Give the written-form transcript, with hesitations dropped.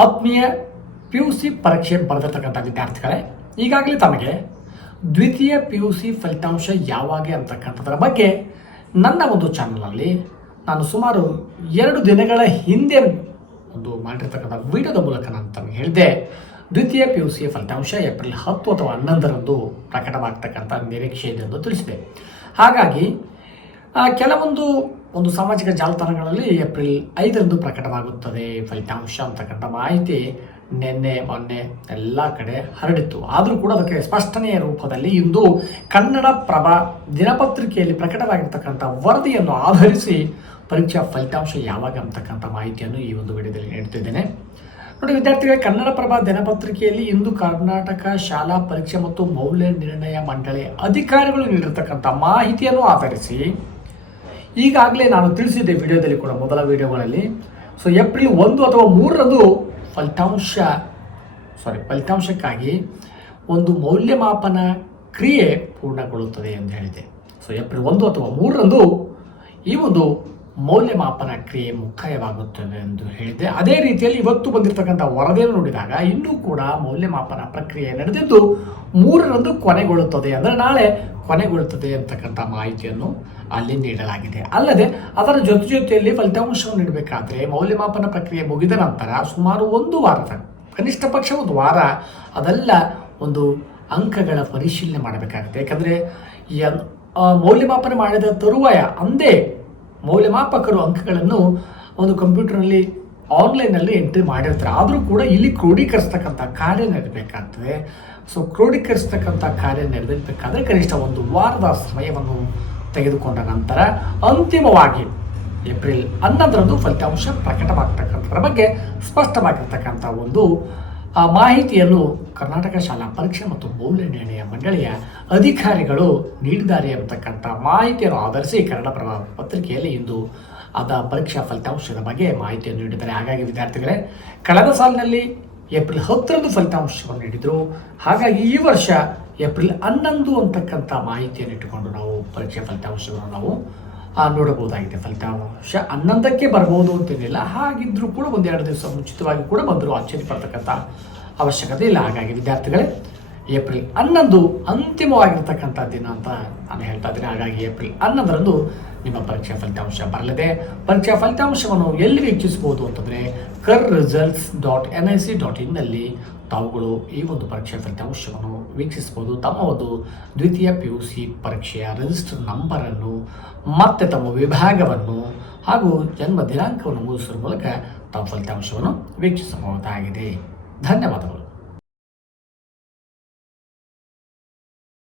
ಆತ್ಮೀಯ PUC ಪರೀಕ್ಷೆ ಬರೆದಿರ್ತಕ್ಕಂಥ ವಿದ್ಯಾರ್ಥಿಗಳೇ, ಈಗಾಗಲೇ ತಮಗೆ ದ್ವಿತೀಯ PUC ಫಲಿತಾಂಶ ಯಾವಾಗ ಅಂತಕ್ಕಂಥದ್ರ ಬಗ್ಗೆ ನನ್ನ ಒಂದು ಚಾನಲ್ನಲ್ಲಿ ನಾನು ಸುಮಾರು 2 ದಿನಗಳ ಹಿಂದೆ ಒಂದು ಮಾಡಿರ್ತಕ್ಕಂಥ ವಿಡಿಯೋದ ಮೂಲಕ ನಾನು ತಮಗೆ ಹೇಳಿದೆ. ದ್ವಿತೀಯ PUC ಫಲಿತಾಂಶ ಏಪ್ರಿಲ್ 10 ಅಥವಾ 11ರಂದು ಪ್ರಕಟವಾಗ್ತಕ್ಕಂಥ ನಿರೀಕ್ಷೆ ಇದೆ ಎಂದು ತಿಳಿಸಿದೆ. ಹಾಗಾಗಿ ಕೆಲವೊಂದು ಸಾಮಾಜಿಕ ಜಾಲತಾಣಗಳಲ್ಲಿ ಏಪ್ರಿಲ್ 5ರಂದು ಪ್ರಕಟವಾಗುತ್ತದೆ ಫಲಿತಾಂಶ ಅಂತಕ್ಕಂಥ ಮಾಹಿತಿ ನಿನ್ನೆ ಮೊನ್ನೆ ಎಲ್ಲ ಕಡೆ ಹರಡಿತ್ತು. ಆದರೂ ಕೂಡ ಅದಕ್ಕೆ ಸ್ಪಷ್ಟನೆಯ ರೂಪದಲ್ಲಿ ಇಂದು ಕನ್ನಡಪ್ರಭ ದಿನಪತ್ರಿಕೆಯಲ್ಲಿ ಪ್ರಕಟವಾಗಿರ್ತಕ್ಕಂಥ ವರದಿಯನ್ನು ಆಧರಿಸಿ ಪರೀಕ್ಷಾ ಫಲಿತಾಂಶ ಯಾವಾಗ ಅಂತಕ್ಕಂಥ ಮಾಹಿತಿಯನ್ನು ಈ ಒಂದು ವಿಡಿಯೋದಲ್ಲಿ ನೀಡುತ್ತಿದ್ದೇನೆ. ನೋಡಿ ವಿದ್ಯಾರ್ಥಿಗಳೇ, ಕನ್ನಡಪ್ರಭ ದಿನಪತ್ರಿಕೆಯಲ್ಲಿ ಇಂದು ಕರ್ನಾಟಕ ಶಾಲಾ ಪರೀಕ್ಷೆ ಮತ್ತು ಮೌಲ್ಯ ನಿರ್ಣಯ ಮಂಡಳಿ ಅಧಿಕಾರಿಗಳು ನೀಡಿರ್ತಕ್ಕಂಥ ಮಾಹಿತಿಯನ್ನು ಆಧರಿಸಿ ಈಗಾಗಲೇ ನಾನು ತಿಳಿಸಿದ್ದೆ ವಿಡಿಯೋದಲ್ಲಿ ಕೂಡ, ಮೊದಲ ವಿಡಿಯೋಗಳಲ್ಲಿ. ಏಪ್ರಿಲ್ 1 ಅಥವಾ 3ರಂದು ಫಲಿತಾಂಶಕ್ಕಾಗಿ ಒಂದು ಮೌಲ್ಯಮಾಪನ ಕ್ರಿಯೆ ಪೂರ್ಣಗೊಳ್ಳುತ್ತದೆ ಎಂದು ಹೇಳಿದೆ. ಏಪ್ರಿಲ್ 1 ಅಥವಾ 3ರಂದು ಈ ಒಂದು ಮೌಲ್ಯಮಾಪನ ಕ್ರಿಯೆ ಮುಕ್ತಾಯವಾಗುತ್ತದೆ ಎಂದು ಹೇಳಿದೆ. ಅದೇ ರೀತಿಯಲ್ಲಿ ಇವತ್ತು ಬಂದಿರತಕ್ಕಂಥ ವರದಿಯನ್ನು ನೋಡಿದಾಗ ಇನ್ನೂ ಕೂಡ ಮೌಲ್ಯಮಾಪನ ಪ್ರಕ್ರಿಯೆ ನಡೆದಿದ್ದು 3ರಂದು ಕೊನೆಗೊಳ್ಳುತ್ತದೆ, ಅಂದರೆ ನಾಳೆ ಕೊನೆಗೊಳ್ಳುತ್ತದೆ ಅಂತಕ್ಕಂಥ ಮಾಹಿತಿಯನ್ನು ಅಲ್ಲಿ ನೀಡಲಾಗಿದೆ. ಅಲ್ಲದೆ ಅದರ ಜೊತೆಯಲ್ಲಿ ಫಲಿತಾಂಶವನ್ನು ನೀಡಬೇಕಾದ್ರೆ ಮೌಲ್ಯಮಾಪನ ಪ್ರಕ್ರಿಯೆ ಮುಗಿದ ನಂತರ ಸುಮಾರು 1 ವಾರದ, ಕನಿಷ್ಠ ಪಕ್ಷ 1 ವಾರ ಅದೆಲ್ಲ ಒಂದು ಅಂಕಗಳ ಪರಿಶೀಲನೆ ಮಾಡಬೇಕಾಗುತ್ತೆ. ಯಾಕಂದರೆ ಈ ಮೌಲ್ಯಮಾಪನ ಮಾಡಿದ ತರುವಾಯ ಅಂದೇ ಮೌಲ್ಯಮಾಪಕರು ಅಂಕಗಳನ್ನು ಒಂದು ಕಂಪ್ಯೂಟರ್ನಲ್ಲಿ ಆನ್ಲೈನಲ್ಲಿ ಎಂಟ್ರಿ ಮಾಡಿರ್ತಾರೆ. ಆದರೂ ಕೂಡ ಇಲ್ಲಿ ಕ್ರೋಢೀಕರಿಸ್ತಕ್ಕಂಥ ಕಾರ್ಯ ನಡೆಯಬೇಕಾಗ್ತದೆ. ಕ್ರೋಢೀಕರಿಸ್ತಕ್ಕಂಥ ಕಾರ್ಯ ನಡೆಯಬೇಕಾದ್ರೆ ಕನಿಷ್ಠ 1 ವಾರದ ಸಮಯವನ್ನು ತೆಗೆದುಕೊಂಡ ನಂತರ ಅಂತಿಮವಾಗಿ ಏಪ್ರಿಲ್ 11ರಂದು ಫಲಿತಾಂಶ ಪ್ರಕಟವಾಗ್ತಕ್ಕಂಥದ್ರ ಬಗ್ಗೆ ಸ್ಪಷ್ಟವಾಗಿರ್ತಕ್ಕಂಥ ಒಂದು ಮಾಹಿತಿಯನ್ನು ಕರ್ನಾಟಕ ಶಾಲಾ ಪರೀಕ್ಷೆ ಮತ್ತು ಮೌಲ್ಯ ನಿರ್ಣಯ ಮಂಡಳಿಯ ಅಧಿಕಾರಿಗಳು ನೀಡಿದ್ದಾರೆ ಅಂತಕ್ಕಂಥ ಮಾಹಿತಿಯನ್ನು ಆಧರಿಸಿ ಕನ್ನಡಪ್ರಭ ಪತ್ರಿಕೆಯಲ್ಲಿ ಇಂದು ಪರೀಕ್ಷಾ ಫಲಿತಾಂಶದ ಬಗ್ಗೆ ಮಾಹಿತಿಯನ್ನು ನೀಡಿದ್ದಾರೆ. ಹಾಗಾಗಿ ವಿದ್ಯಾರ್ಥಿಗಳೇ, ಕಳೆದ ಸಾಲಿನಲ್ಲಿ ಏಪ್ರಿಲ್ 10ರಂದು ಫಲಿತಾಂಶವನ್ನು ನೀಡಿದರು. ಹಾಗಾಗಿ ಈ ವರ್ಷ ಏಪ್ರಿಲ್ 11 ಅಂತಕ್ಕಂಥ ಮಾಹಿತಿಯನ್ನು ಇಟ್ಟುಕೊಂಡು ನಾವು ಪರೀಕ್ಷೆ ಫಲಿತಾಂಶವನ್ನು ನಾವು ನೋಡಬಹುದಾಗಿದೆ. ಫಲಿತಾಂಶ 11ಕ್ಕೆ ಬರ್ಬೋದು ಅಂತೇನಿಲ್ಲ, ಹಾಗಿದ್ರೂ ಕೂಡ 1-2 ದಿವಸ ಮುಂಚಿತವಾಗಿ ಕೂಡ ಬಂದರೂ ಆಶ್ಚರ್ಯ ಪಡ್ತಕ್ಕಂಥ ಅವಶ್ಯಕತೆ ಇಲ್ಲ. ಹಾಗಾಗಿ ವಿದ್ಯಾರ್ಥಿಗಳೇ, ಏಪ್ರಿಲ್ 11 ಅಂತಿಮವಾಗಿರ್ತಕ್ಕಂಥ ದಿನ ಅಂತ ನಾನು ಹೇಳ್ತಾ ಇದ್ದೀನಿ. ಹಾಗಾಗಿ ಏಪ್ರಿಲ್ 11ರಂದು ನಿಮ್ಮ ಪರೀಕ್ಷಾ ಫಲಿತಾಂಶ ಬರಲಿದೆ. ಪರೀಕ್ಷಾ ಫಲಿತಾಂಶವನ್ನು ಎಲ್ಲಿ ವೀಕ್ಷಿಸಬಹುದು ಅಂತಂದರೆ karresults.nic.in ನಲ್ಲಿ ತಾವುಗಳು ಈ ಒಂದು ಪರೀಕ್ಷಾ ಫಲಿತಾಂಶವನ್ನು ವೀಕ್ಷಿಸಬಹುದು. ತಮ್ಮ ಒಂದು ದ್ವಿತೀಯ PUC ಪರೀಕ್ಷೆಯ ರಿಜಿಸ್ಟರ್ ನಂಬರನ್ನು ಮತ್ತು ತಮ್ಮ ವಿಭಾಗವನ್ನು ಹಾಗೂ ಜನ್ಮ ದಿನಾಂಕವನ್ನು ಮೂಡಿಸುವ ಮೂಲಕ ತಾವು ಫಲಿತಾಂಶವನ್ನು ವೀಕ್ಷಿಸಬಹುದಾಗಿದೆ. ಧನ್ಯವಾದಗಳು.